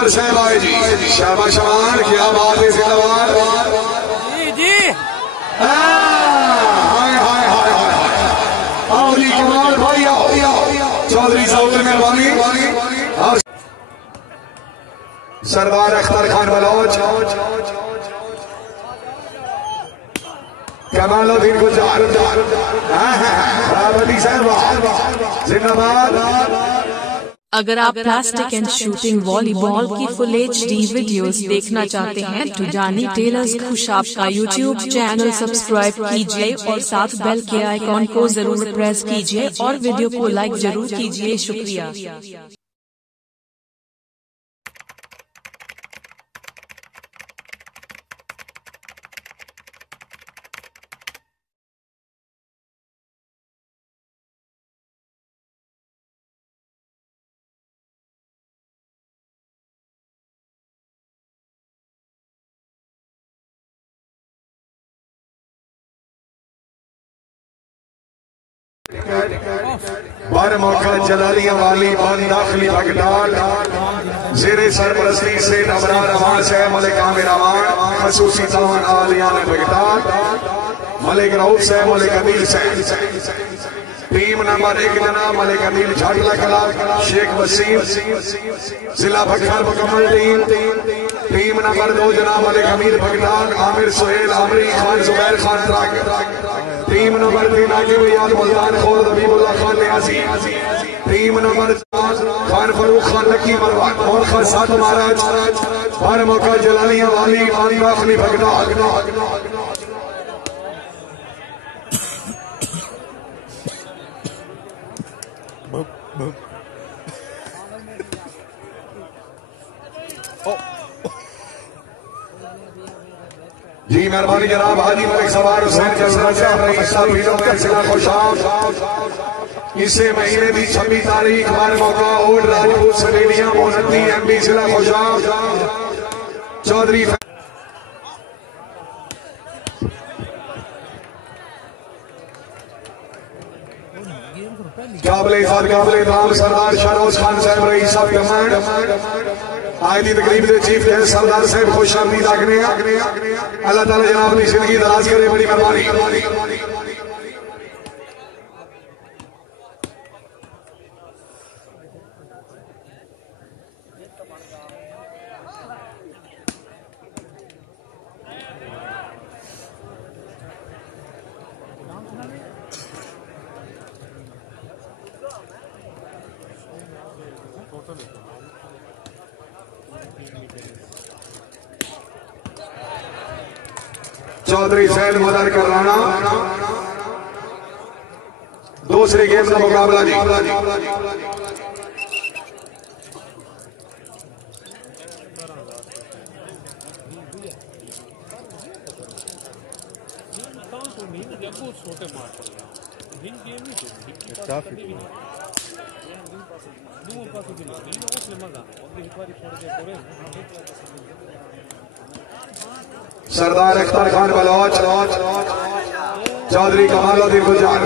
गुजर साहब आए जी, शाबाश शमान, क्या बात है जिंदाबाद जी। हाय हाय हाय हाय, आओ जी कमाल भाई, आओ चौधरी साहब की मेहरबानी। और सरदार अख्तर खान बलोच, कमालुद्दीन गुजर, जिंदाबाद। अगर आप प्लास्टिक एंड शूटिंग वॉलीबॉल की फुल HD वीडियोस देखना चाहते हैं तो जानी टेलर्स खुशाब का YouTube चैनल सब्सक्राइब कीजिए और साथ बेल के आइकॉन को जरूर प्रेस कीजिए और वीडियो को लाइक जरूर कीजिए। शुक्रिया। बार मौका जलालिया वाली बानी दाखिली भगदाल जेरे सरपरस्ती से नबरार अवान से मलिक आमिर अवान खसूसी तवान आलियान भगदाल मलिक रऊफ से मलिक अदील से टीम नंबर 1 जनाब मलिक अदील झाटला कला शेख वसीम जिला भगदाल मुकम्मल टीम नंबर 2 जनाब मलिक अमीर भगदाल आमिर सुहेल आमरी खान जुबैर खान त्राक टीम नंबर 3 आगे याद मुल्तान खोर हबीबुल्लाह खान नियाजी टीम नंबर 4 खान फरूख खान लकी मरवान और खान साथ महाराज बार मौका जलालिया वाली पानी दाखिली भगदाल। जी मेहरबानी जनाब हाजी मलिक सवार हुसैन इसे महीने की 26 तारीख बार मौका ओल्ड राजपूत सलेलिया मोहनती MB जिला खुशाब चौधरी काबिल सरदार शाहरोज खान साहब रईस साहब कमांड आज की तकरीब के चीफ गेस्ट सरदार साहब खुश आमदीद आखने अल्लाह ताला जनाब की जिंदगी दराज करे, बड़ी मेहरबानी। चौधरी सैद मदर कराना दूसरी गेम का मुकाबला जी। सरदार अख्तर खान बलोच चौधरी कमालुद्दीन गुजर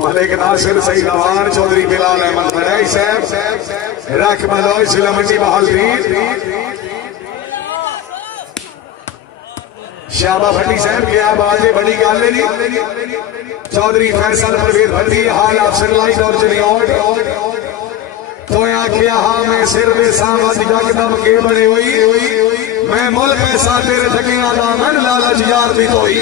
मलिक नासिर सईद नवान चौधरी बिलाल अहमद फड़ाई साहब रख बलोच जिला मंडी बहालदीन शाबा भट्टी साहब क्या बात है, बड़ी गल नहीं। चौधरी फैसल परवेज भट्टी हाल अफसर लाइट और जनियोट तो आखिया हाँ मैं सिर में सामत जगदम के बने हुई मैं मुल्क ऐसा तेरे थकिया दामन लालच यार भी तोई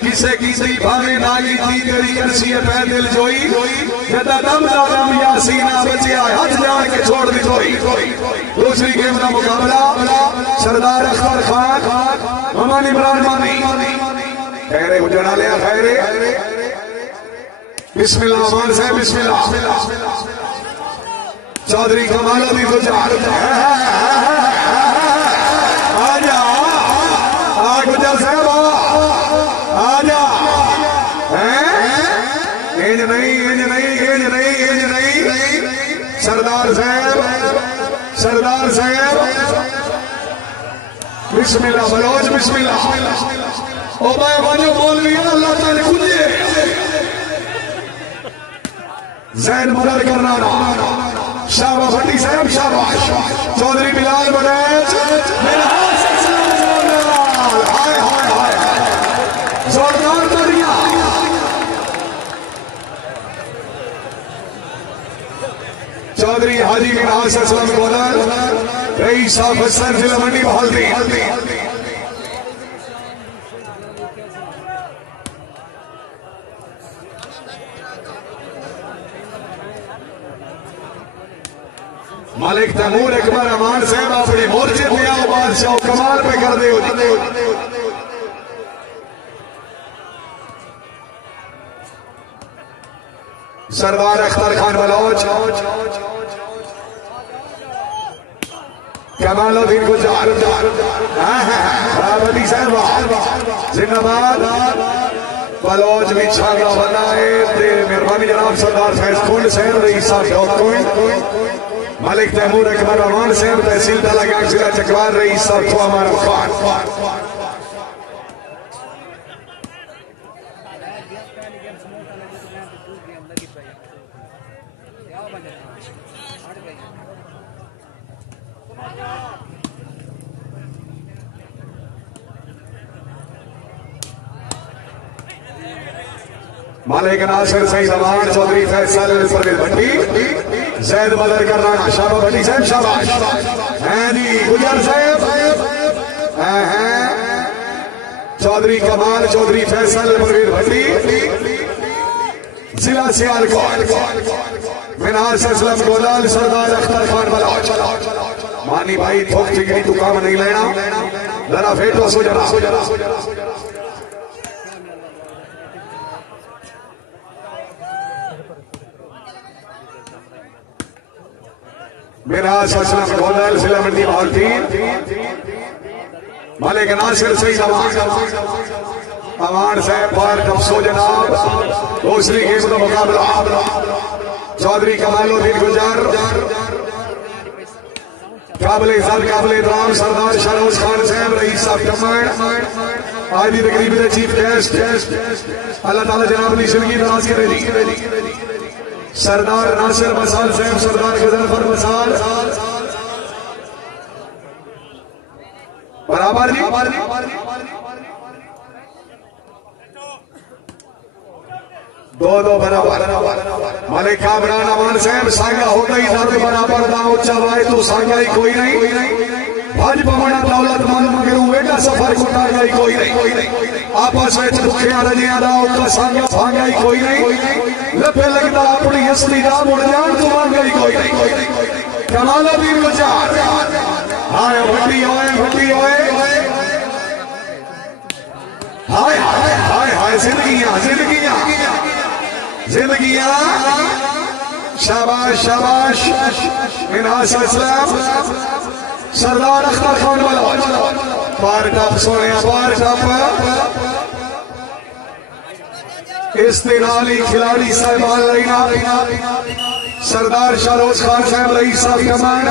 किसे किसी भावे ना की तेरी करसी पै दिल जोई जदा दम दादम यासीना बचिया हाथ जान के छोड़ दी तोई। दूसरी गेम का मुकाबला सरदार अख्तर खान ममान इमरान मानी खैरे उजड़ा लिया खैरे बिस्मिल्लाह मान साहब बिस्मिल्लाह चौधरी कमालुद्दीन गुजर आजा गुजर साहब आजा इंज नहीं सरदार साहब बिस्मिल्लाह बलोच बिस्मिल्लाह ओ मैं वाजो बोल लिया अल्लाह ताला खुदे जैन मदद करना शाबाश भट्टी साहब शाबाश चौधरी बिलाल बड़ैच हाय हाय हाय जोरदार तालियां चौधरी हाजी मिनाज असलम गोलर रईस साहब हसन जिला मंडी बहालदी मालिक तैमूर अकबर अमान साहब अपने मोर्चे पे आओ बादशाह कमाल पे कर दे सरदार अख्तर खान बलोच कमालुद्दीन गुजार रावती साहब जिंदाबाद बलोच भी छागा बनाए मेहरबानी जनाब सरदार फैज कुंड साहब रईस साहब मालिक तैमूर अकबर अमान साहब तहसील दलागाग जिला चकवार रईस साहब तो हमारा खान मालिक नासिर सईद अमान चौधरी फैसल परवेज भट्टी जैद मदर करना शाबाश भट्टी साहब शाबाश हैं जी गुजर साहब हैं चौधरी कमाल चौधरी फैसल परवेज भट्टी जिला सियालकोट मिनाज असलम गोलाल सरदार अख्तर खान बलोच मानी भाई थोक चिकनी तू काम नहीं लेना जरा फेटो सो जरा मिनाज असलम गोलाल जिला मंडी बहालदी मालिक नासिर सईद अमान साहब पार कब्सो जनाब दूसरी गेम का मुकाबला चौधरी कमालुद्दीन गुजार काबिल इज्जत काबिल एहतराम सरदार शाहरोज खान साहब रईस साहब कमान आज की तकरीब के चीफ गेस्ट अल्लाह ताला जनाब की जिंदगी दराज करे सरदार नासिर मसाल साहब सरदार गजनफर मसाल बराबर जी दो बराबर मालिक कामरान अमान साहब सागा होता ही दर्द बराबर ना उच्चा भाई तू सागा ही कोई नहीं भज पवना दौलत मंद मगर वेगा सफर कुटा गई कोई नहीं आपस में दुखिया रजिया दा उनका सागा भागा ही कोई नहीं लपे लगता अपनी हस्ती दा मुड़ जान तू मान गई कोई नहीं कमालुद्दीन गुजार हाय भट्टी होए हाय हाय हाय हाय जिंदगियां शाबाश शाबाश मिनाज असलम सरदार अख्तर खान बलोच पार टप सोने पार टप इस्तेनाली खिलाड़ी साहबान रहीना सरदार शाहरोज खान साहब रईस साहब कमान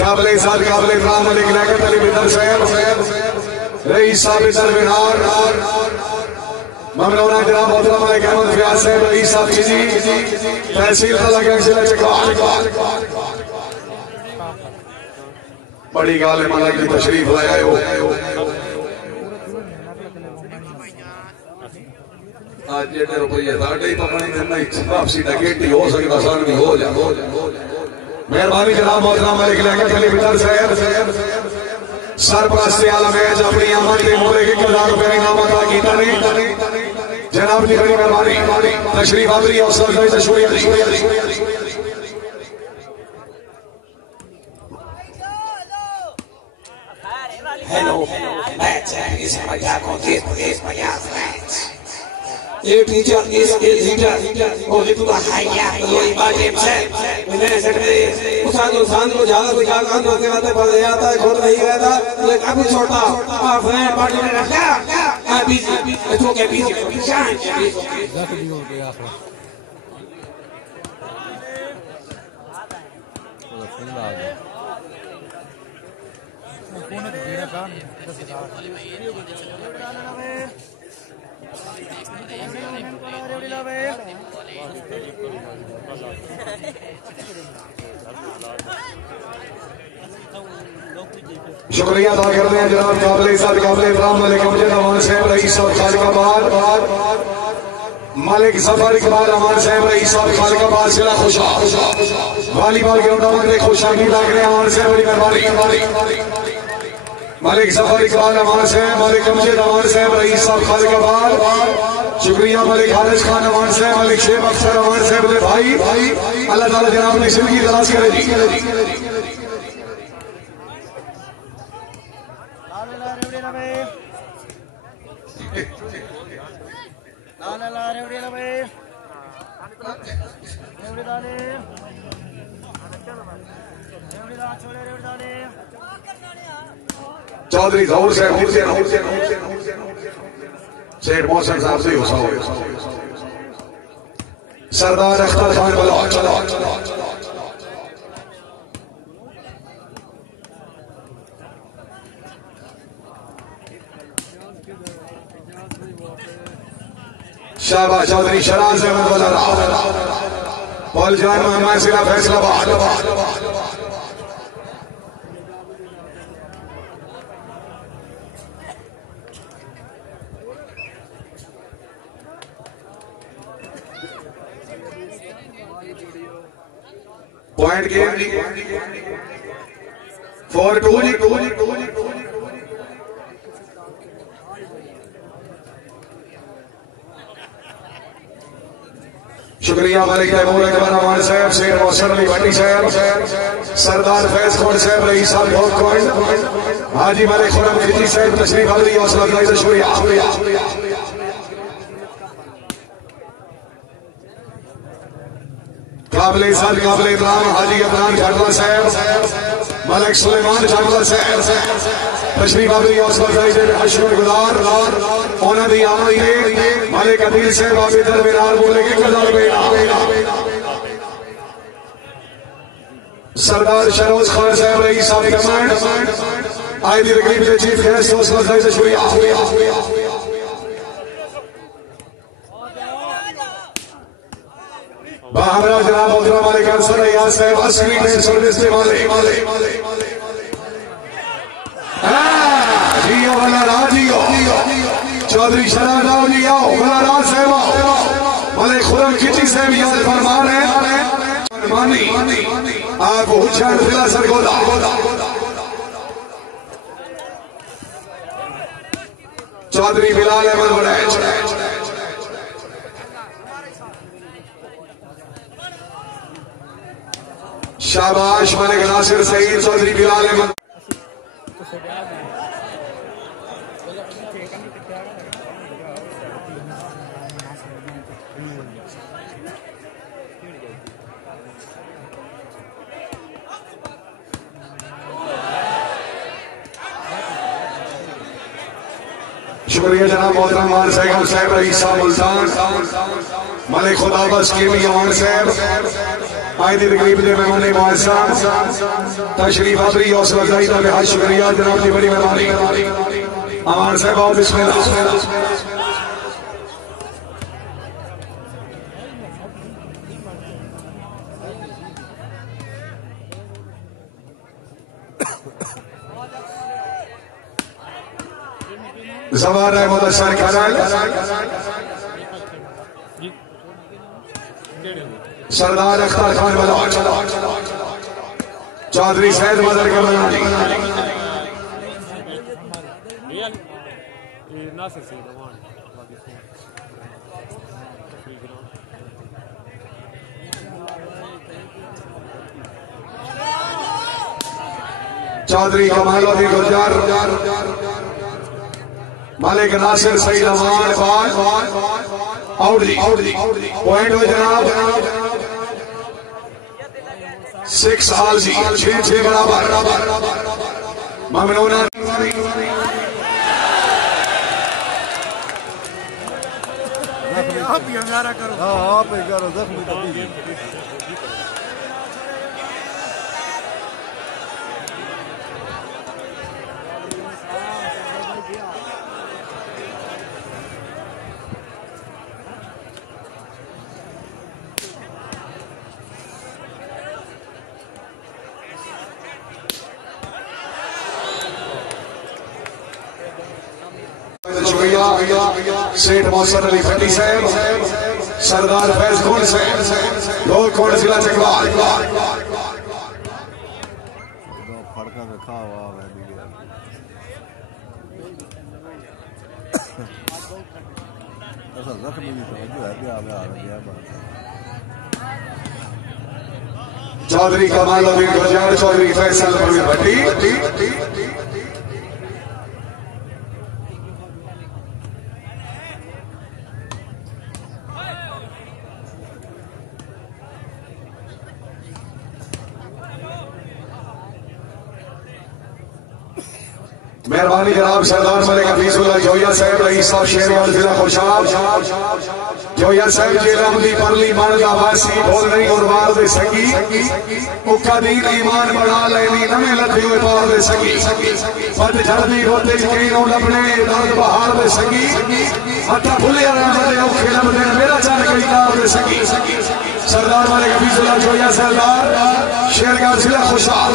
काबिल इज्जत काबिल एहतराम मलिक लियाकत अली बिदर साहब रईस साहब दरबिहार ममनौना जनाब मोहतरम मलिक अहमद फयाज साहब रईस साहब जी तहसील दलागाग जिला चकवार बड़ी गाल मालिक की तशरीफ लाया हो आज जेडे रुपये साढ़े ही पकड़ी देना वापसी डकैती हो सकता सन भी हो जा मेहरबानी जनाब मोहतरम मलिक लियाकत अली बिदर साहब सरपरस्ती आलम है अपनी आमद के मोरे के 1000 रुपए इनाम अदा कीता ने जनाब जी बड़ी मेहरबानी तशरीफ आवरी अवसर दे शुक्रिया Hello, let's is my content is my friends. A teacher is a leader. Oh, it was high. Oh, imagine that. मैंने सेक्रेटरी उसान को ज्यादा कोई काम करने के बाद पता जाता है खोल नहीं रहता ये काफी छोटा फ्रेंड पार्टी में रखा बीजी तो क्या बीजी शान शुक्रिया अदा करते हैं जनाब काबिल इज़्ज़त काबिल इकराम मलिक अमजद अमान साहब रईस और खालिकाबाद, मलिक जफर इकबाल अमान साहब रईस और खालिकाबाद जिला खुशा वॉलीबॉल ग्राउंड में खुशामदी लग रहे अमान साहब बड़ी मेहरबानी। मलिक जफर इकबाल अमान साहब मलिक अमजद अमान साहब रईस और खालिकाबाद, शुक्रिया मलिक हारिस खान अमान साहब मलिक शेख अख्तर अमान साहब भाई अल्लाह ताला जनाब ने जिंदगी दराज करे जी। चौधरी जहूर साहब सेठ मौसम साहब से सरदार अख्तर खान बलौच शाहबाज चौधरी शराज अहमद वाला पॉल जान मोहम्मद जिला फैसलाबाद, पॉइंट गेम 4-2 शुक्रिया मलिक तैमूर अकबर अमान साहब शेर मौसम अली भट्टी साहब सरदार फैज खोड़ साहब रईस हाजी मलिक खुरम खिजी साहब तशरीफ अली हौसला अफजाई से शुक्रिया। काबिल इज़्ज़त काबिल इकराम हाजी अदनान जाटवा साहब मलिक सुलेमान जाटवा साहब तशरीफ अली हौसला अफजाई से शुक्रगुजार उन्होंने आमद मलिक अदील साहब आबिद दरबार बोलेंगे सरदार शहरोज खान साहब रईस साहब कमांड आई दी तकरीब के चीफ गेस्ट हौसला अफजाई से शुक्रिया। बाहरा जनाब मोहतरम मलिक अरसद रियाज साहब असली नेट सर्विस के वाले जियो वाला राजियो चौधरी शराब जी आओ वाला राज साहब मलिक खुरम खिची साहब याद फरमा रहे हैं आप हुशार जिला सरगोदा चौधरी बिलाल अहमद वड़ैच शाबाश मलिक नासिर सईद चौधरी बिलाल अहमद शुक्रिया जनाब मोहतरम मान साहब साहब रईस मुल्तान मलिक खुदाबस के भी अमान साहब आए दी तकरीब दे मेहमान मुआज़्ज़ा तशरीफ आवरी हौसला अफजाई का बेहद शुक्रिया जनाब की बड़ी मेहरबानी। अमान साहब आओ बिस्मिल्लाह। जवार है मुदस्सर खरल सरदार अख्तर खान बलौच चौधरी सैयद मदर के बनानी चौधरी कमालुद्दीन गुलजार मलिक नासिर सईद अमान आउट जी पॉइंट हो जनाब 6 ऑल जी 6 बराबर ममनूना आप ही हमारा करो आप ही करो जख्मी शुक्रिया सेठ मोहसिन अली भट्टी साहब, सरदार फैज खोड़ साहब, लोग खोड़ जिला चकवाल। चौधरी कमालुद्दीन गुजर, चौधरी फैसल अली भट्टी। मेहरबानी जनाब सरदार मलिक हफीजुल्लाह जोया साहब, रईस साहब शेरवाल जिला खुशाब। जोया साहब जेलमदी परली मन का वासी बोल नहीं और मार दे सकी, उका दीन ईमान बढ़ा लेनी नवे लथे हुए पार दे सकी, पत झड़दी रोते कहीं नो लपने दर्द बहार दे सकी, मत्था भुले बड़े औखे लबदे मेरा चल कई कार दे सकी। सरदार मलिक हफीजुल्लाह जोया सरदार शेरगांव जिला खुशाब।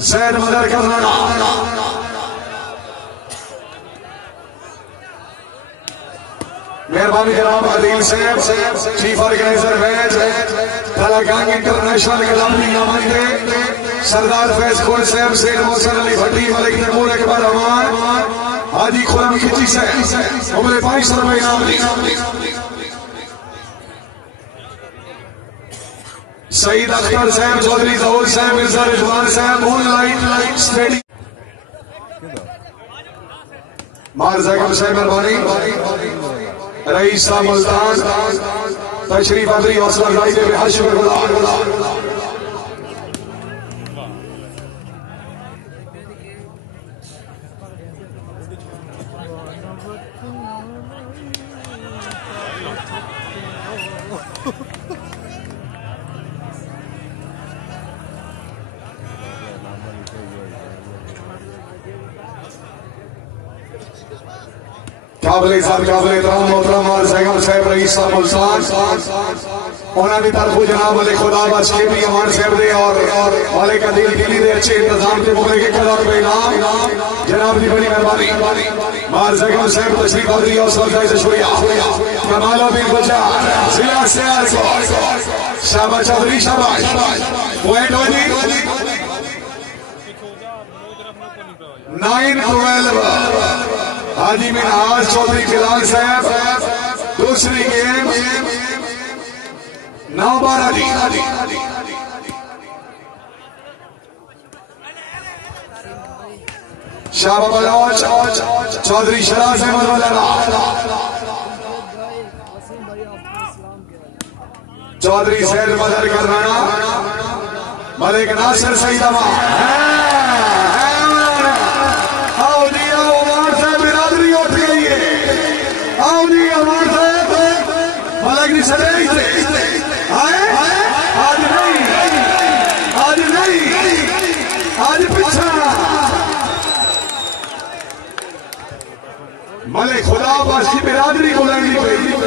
जैद मदर करना मेहरबानी जनाब अदील साहब, chief organizer match Talagang international club नुमाइंदे सरदार फैज खोड़ साहब, सेठ मोहसिन अली भट्टी, मलिक तैमूर अकबर रहमान, हाजी खुरम खिची साहब, उमरे 500 रुपए इनाम। सईद अख्तर साहब, चौधरी जहूर साहब, मिर्जा रिजवान साहब, मूनलाइट स्टेडियम मार जैगम साहब मेहरबानी, रईस साहब मुल्तान तशरीफ आदरी हौसला अफजाई दे बेहद शुक्रगुजार। काबिल मोहतरम सैगम साहब, रईस साहब मुल्तान, उन्होंने तरफों जनाब वाले खुदा बस के भी अमान साहब दे और वाले का दिल दिली दे अच्छे इंतजाम के मुकरे के कदर पे इनाम जनाब की बड़ी मेहरबानी। मार सैगम साहब तशरीफ आदरी और सल्ताई से शुक्रिया। कमालुद्दीन गुजर जिला सियालकोट, शाबाश चौधरी शाबाश, पॉइंट हो जी 9-12 हाजी मिनहाज चौधरी बिलाल साहब, दूसरी गेम 9-12 जी। शाह बलोच चौधरी शराज अहमद मौलाना, चौधरी सैद मदर करना, मलिक नासिर सईद अमान, आज पीछा मलिक खुदा बस की बिरादरी बुलंदी गई।